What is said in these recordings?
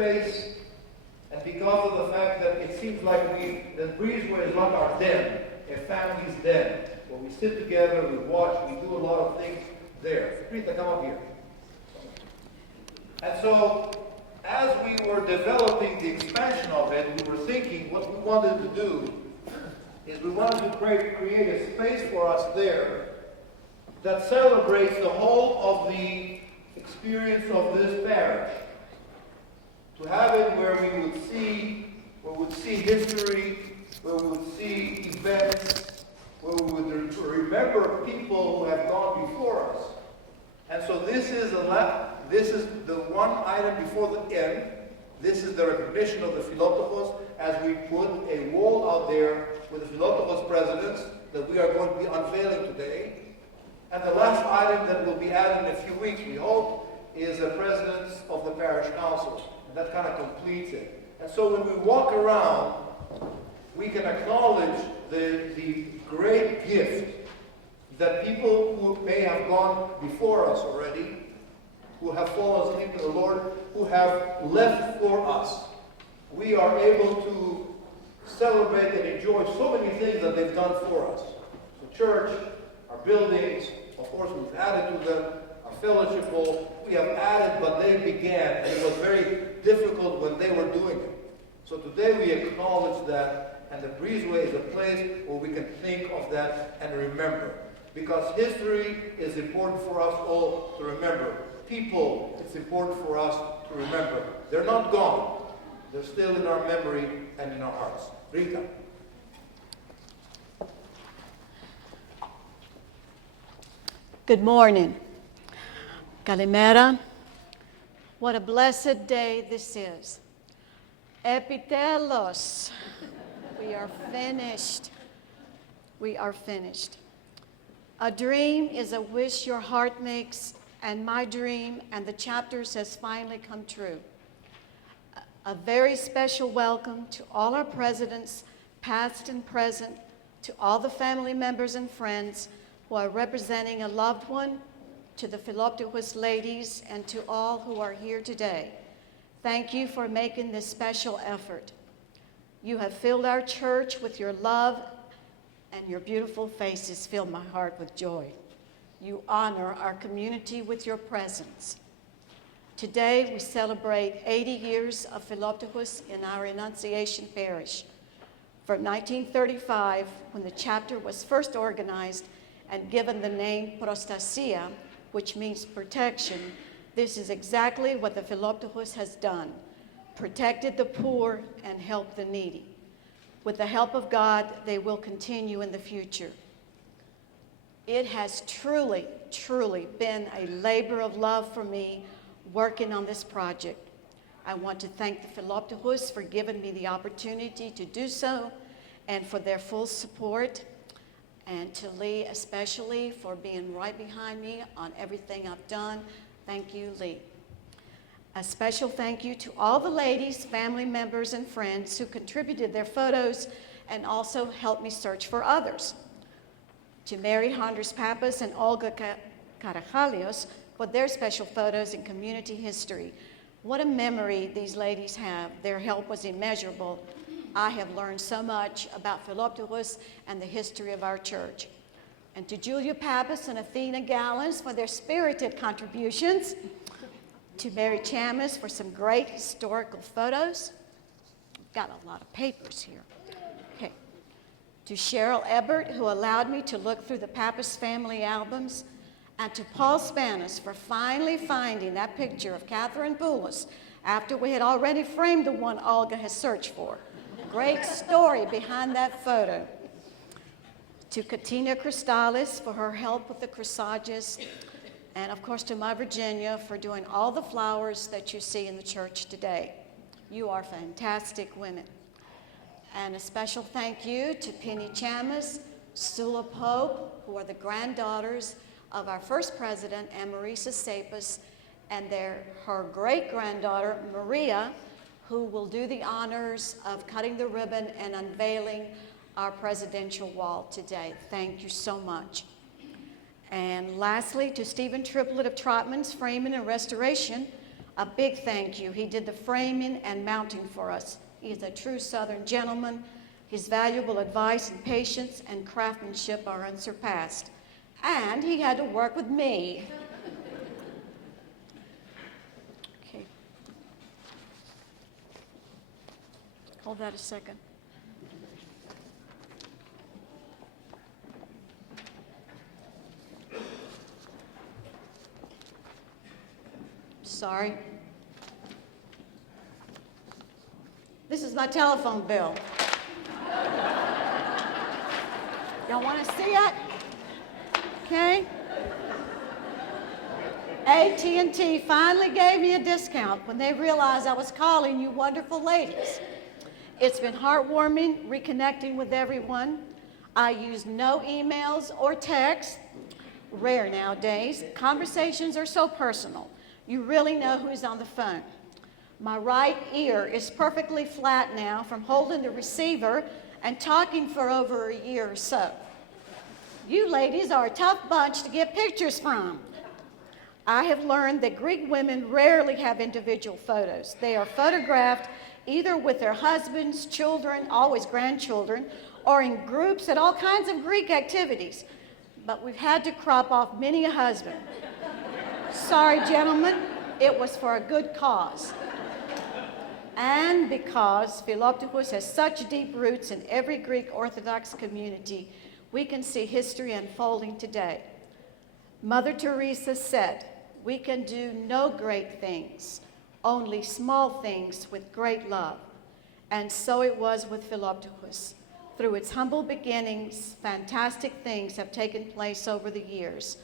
space, and because of the fact that it seems like the Breezeway is like our den, a family's den, where we sit together, we watch, we do a lot of things there. Rita, come up here. And so, as we were developing the expansion of it, we were thinking what we wanted to do is we wanted to create a space for us there that celebrates the whole of the experience of this parish. To have it where we would see history, where we would see events, where we would remember people who have gone before us. And so this is the one item before the end. This is the recognition of the Philoptochos as we put a wall out there with the Philoptochos presidents that we are going to be unveiling today. And the last item that will be added in a few weeks, we hope, is the presidents of the parish council. And that kind of completes it. And so when we walk around, we can acknowledge the great gift that people who may have gone before us already, who have fallen asleep in the Lord, who have left for us. We are able to celebrate and enjoy so many things that they've done for us. The church, our buildings, of course we've added to them, our fellowship hall, we have added, but they began, and it was very difficult when they were doing it. So today we acknowledge that, and the Breezeway is a place where we can think of that and remember. Because history is important for us all to remember. People, it's important for us to remember. They're not gone. They're still in our memory and in our hearts. Rita. Good morning. Kalimera. What a blessed day this is. Epitelos. We are finished. We are finished. A dream is a wish your heart makes, and my dream and the chapters has finally come true. A very special welcome to all our presidents, past and present, to all the family members and friends who are representing a loved one, to the Philoptochos ladies, and to all who are here today. Thank you for making this special effort. You have filled our church with your love, and your beautiful faces fill my heart with joy. You honor our community with your presence. Today, we celebrate 80 years of Philoptochos in our Annunciation Parish. From 1935, when the chapter was first organized and given the name Prostasia, which means protection, this is exactly what the Philoptochos has done, protected the poor and helped the needy. With the help of God, they will continue in the future. It has truly, truly been a labor of love for me working on this project. I want to thank the Philoptochos for giving me the opportunity to do so and for their full support, and to Lee especially for being right behind me on everything I've done. Thank you, Lee. A special thank you to all the ladies, family members, and friends who contributed their photos and also helped me search for others. To Mary Hondras Pappas and Olga Karachalios for their special photos in community history. What a memory these ladies have. Their help was immeasurable. I have learned so much about Philoptochos and the history of our church. And to Julia Pappas and Athena Gallons for their spirited contributions. To Mary Chamis for some great historical photos. Got a lot of papers here. Okay. To Cheryl Ebert, who allowed me to look through the Pappas family albums. And to Paul Spanis for finally finding that picture of Catherine Boulos after we had already framed the one Olga has searched for. Great story behind that photo. To Katina Cristalis for her help with the corsages. And of course to my Virginia for doing all the flowers that you see in the church today. You are fantastic women. And a special thank you to Penny Chamis, Sula Pope, who are the granddaughters of our first president, Amarisa Cepas, and her great-granddaughter, Maria, who will do the honors of cutting the ribbon and unveiling our presidential wall today. Thank you so much. And lastly, to Stephen Triplett of Trotman's Framing and Restoration, A big thank you. He did the framing and mounting for us. He is a true Southern gentleman. His valuable advice and patience and craftsmanship are unsurpassed. And he had to work with me. Okay. Hold that a second. Sorry. This is my telephone bill. Y'all want to see it? Okay. AT&T finally gave me a discount when they realized I was calling you wonderful ladies. It's been heartwarming reconnecting with everyone. I use no emails or texts. Rare nowadays. Conversations are so personal. You really know who's on the phone. My right ear is perfectly flat now from holding the receiver and talking for over a year or so. You ladies are a tough bunch to get pictures from. I have learned that Greek women rarely have individual photos. They are photographed either with their husbands, children, always grandchildren, or in groups at all kinds of Greek activities. But we've had to crop off many a husband. Sorry, gentlemen, it was for a good cause. And because Philoptochos has such deep roots in every Greek Orthodox community, we can see history unfolding today. Mother Teresa said, "We can do no great things, only small things with great love." And so it was with Philoptochos. Through its humble beginnings, fantastic things have taken place over the years.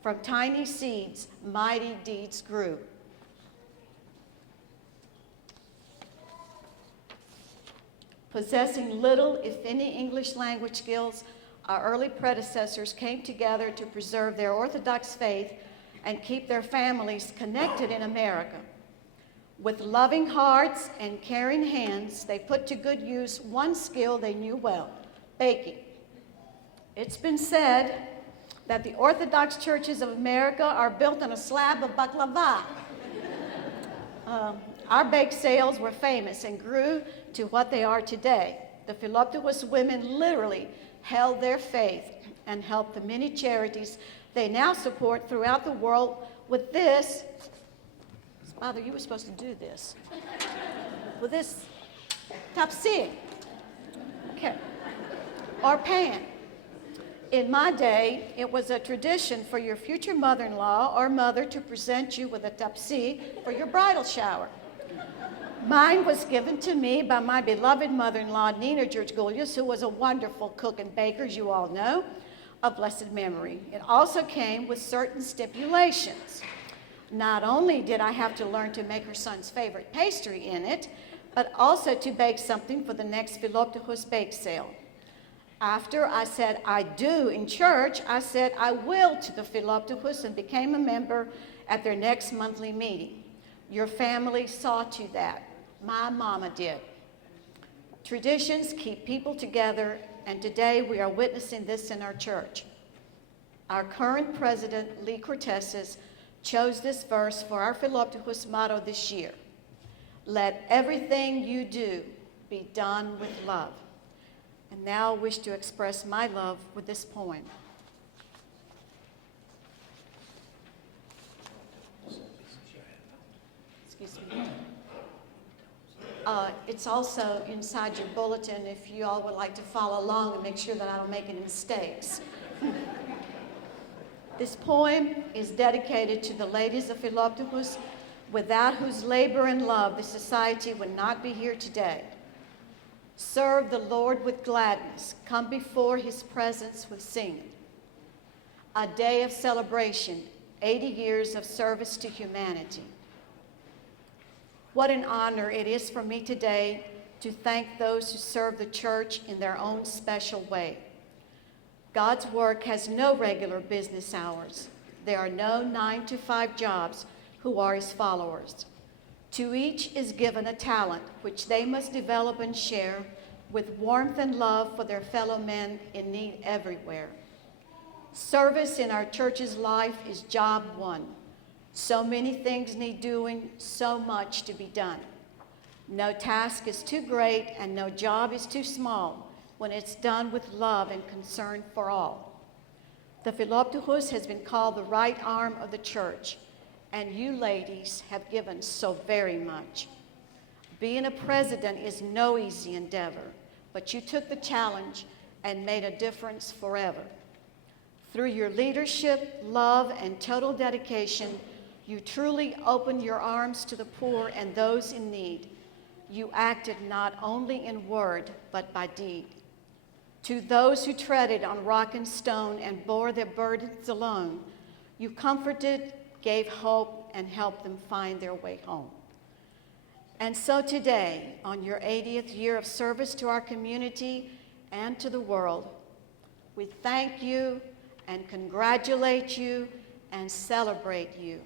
From tiny seeds, mighty deeds grew. Possessing little, if any, English language skills, our early predecessors came together to preserve their Orthodox faith and keep their families connected in America. With loving hearts and caring hands, they put to good use one skill they knew well, baking. It's been said that the Orthodox churches of America are built on a slab of baklava. Our bake sales were famous and grew to what they are today. The Philoptochos women literally held their faith and helped the many charities they now support throughout the world with this. Father, you were supposed to do this. With this tapsi. Okay. Or pan. In my day, it was a tradition for your future mother-in-law or mother to present you with a tapsi for your bridal shower. Mine was given to me by my beloved mother-in-law, Nina Georgoulias, who was a wonderful cook and baker, as you all know, of blessed memory. It also came with certain stipulations. Not only did I have to learn to make her son's favorite pastry in it, but also to bake something for the next Philoptochos bake sale. After I said I do in church, I said I will to the Philoptochos and became a member at their next monthly meeting. Your family saw to that. My mama did. Traditions keep people together, and today we are witnessing this in our church. Our current president, Lee Cortez, chose this verse for our Philoptochos motto this year. Let everything you do be done with love. And now I wish to express my love with this poem. Excuse me. It's also inside your bulletin if you all would like to follow along and make sure that I don't make any mistakes. This poem is dedicated to the ladies of Philoptochos, without whose labor and love the society would not be here today. Serve the Lord with gladness. Come before his presence with singing. A day of celebration, 80 years of service to humanity. What an honor it is for me today to thank those who serve the church in their own special way. God's work has no regular business hours. There are no 9-to-5 jobs who are his followers. To each is given a talent which they must develop and share with warmth and love for their fellow men in need everywhere. Service in our church's life is job one. So many things need doing, so much to be done. No task is too great and no job is too small when it's done with love and concern for all. The Philoptochos has been called the right arm of the church, and you ladies have given so very much. Being a president is no easy endeavor, but you took the challenge and made a difference forever. Through your leadership, love, and total dedication, you truly opened your arms to the poor and those in need. You acted not only in word, but by deed. To those who treaded on rock and stone and bore their burdens alone, you comforted, gave hope, and helped them find their way home. And so today, on your 80th year of service to our community and to the world, we thank you and congratulate you and celebrate you.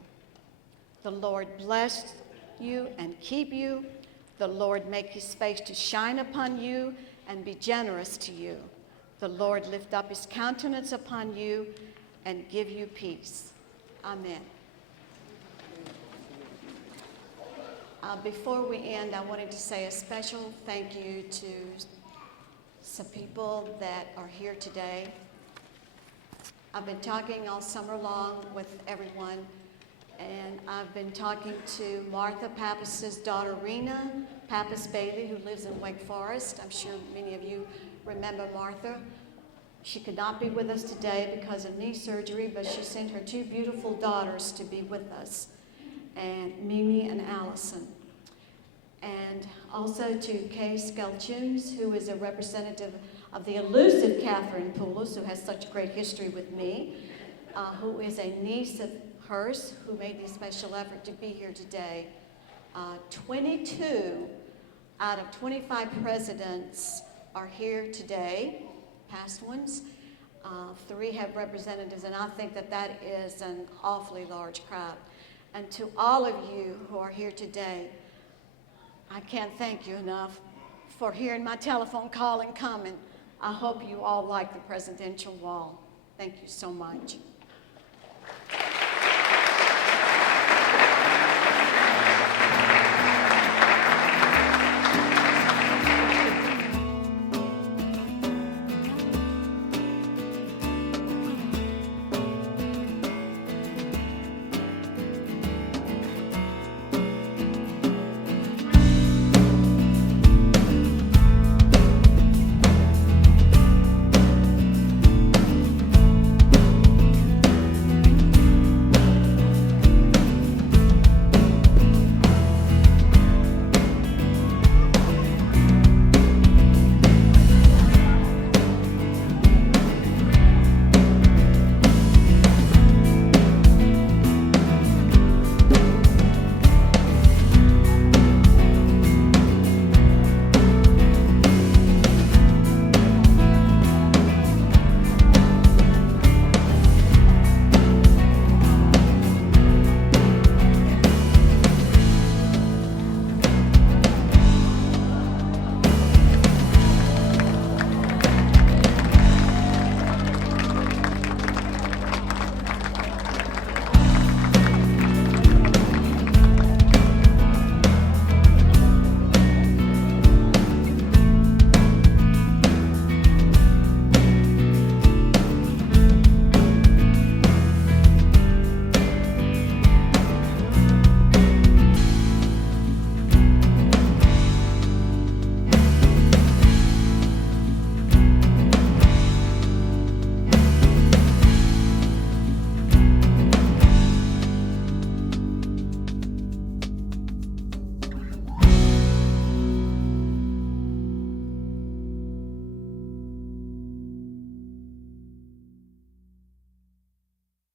The Lord bless you and keep you. The Lord make his face to shine upon you and be generous to you. The Lord lift up his countenance upon you and give you peace. Amen. Before we end, I wanted to say a special thank you to some people that are here today. I've been talking all summer long with everyone, and I've been talking to Martha Pappas's daughter, Rena Pappas Bailey, who lives in Wake Forest. I'm sure many of you remember Martha. She could not be with us today because of knee surgery, but she sent her two beautiful daughters to be with us, and Mimi and Allison. And also to Kay Skelchuns, who is a representative of the elusive Catherine Poulos, who has such great history with me, who is a niece of hers, who made the special effort to be here today. 22 out of 25 presidents are here today, past ones. 3 have representatives, and I think that that is an awfully large crowd. And to all of you who are here today, I can't thank you enough for hearing my telephone call and coming. I hope you all like the presidential wall. Thank you so much.